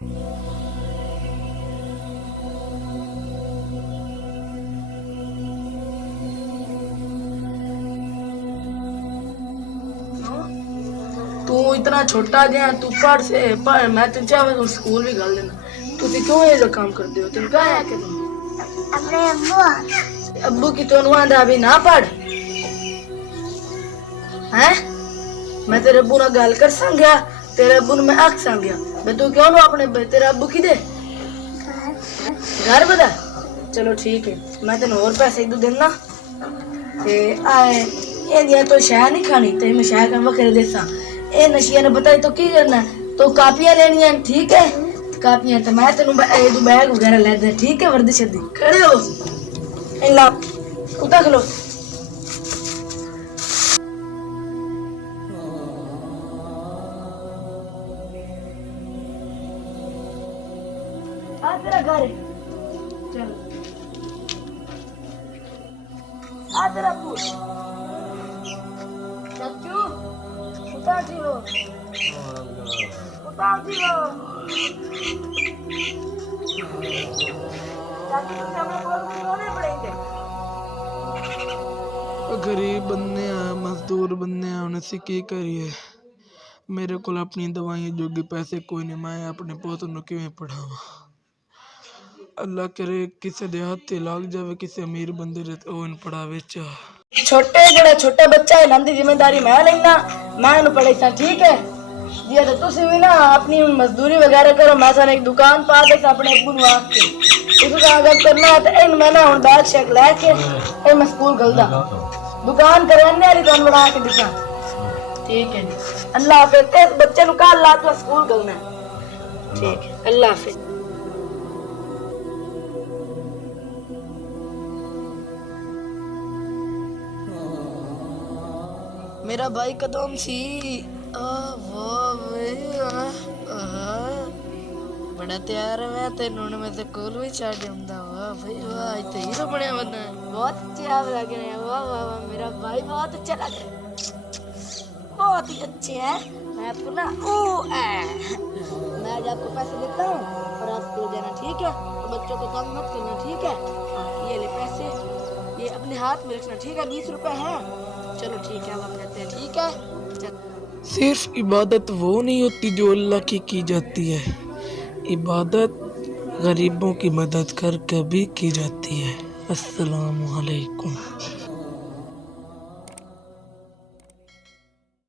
तू इतना छोटा गया, तू पढ़ से पढ़, मैं तुझे चाहे तू स्कूल भी कर लेना। तू क्यों ये जो काम करते हो? तुम क्या है कि तुम अपने अब्बू की तो नुआंदा अभी ना पढ़ हैं? मैं तेरे अब्बू ना गल कर संगया, तेरे अब्बू ने मैं आख संगया बे तू क्यों ना अपने तेरे अब्बू की दे घर बता। चलो ठीक है, मैं तेन और पैसे दू देना ते आए ए दिया तो शह नहीं खानी ते मैं शह कर वखरे देसा। ए नशिया ने बताई तो की करना, तो कापियां लेनी है, ठीक है? कापियां तो मैं तेन बैग वगैरह ले दे, ठीक है? वर्दी शर्दी खड़े हो ला उतर खलो। आ तेरा घर है, चल आ तेरा पूछ चाचू उतार जीवो उतार जीवो चाचू तुझे हमें बोल रोने पड़ेंगे। गरीब बंदे हैं, मजदूर बंदे हैं, उन्हें से की करिए। मेरे को अपनी दवाइयां जोगी पैसे कोई नहीं, मैं अपने पोत नूं किवें पढ़ावां। अल्लाह करे किसी दे हाथ लग जावे, किसी अमीर बंदे दे ओ इन पढ़ावे चा। छोटे जड़ा छोटा बच्चा है नंदी जिम्मेदारी मैं लेना, मैं इन्हें पढ़ाईसा, ठीक है? ये तो तुसी भी ना अपनी मजदूरी वगैरह करो, मैं सन एक दुकान पा दे अपने अब्बू नूं आख के तुसी अगर करना है तो इन मैं ना हुण बैग शैग लैके ए मैं स्कूल गलदा दुकान करवाने वाली तुहानू बना के दिखा, ठीक है जी? अल्लाह हाफिज। इस बच्चे नूं कल ला तू स्कूल गलना है, ठीक है? अल्लाह हाफिज। मेरा भाई कदम सी बड़ा तैयार है, मैं तेनों ने मैं स्कूल भी छड़ जाऊंगा। वाह भाई वाह, इतना हीरो बनया बंदा है, बहुत अच्छे आप लग रहे हैं। वाह वाह वाह, मेरा भाई बहुत अच्छा लग रहा है, बहुत ही अच्छे हैं। मैं आपको ना मैं आज आपको पैसे देता हूँ और आप स्कूल जाना, ठीक है? तो बच्चों को तंग मत करना, ठीक है? हाँ, ये ले पैसे, ये अपने हाथ में रखना, ठीक है? 20 रुपए हैं। चलो ठीक है, अब हम जाते हैं, ठीक है? सिर्फ इबादत वो नहीं होती जो अल्लाह की जाती है, इबादत गरीबों की मदद कर भी की जाती है। अस्सलामु अलैकुम।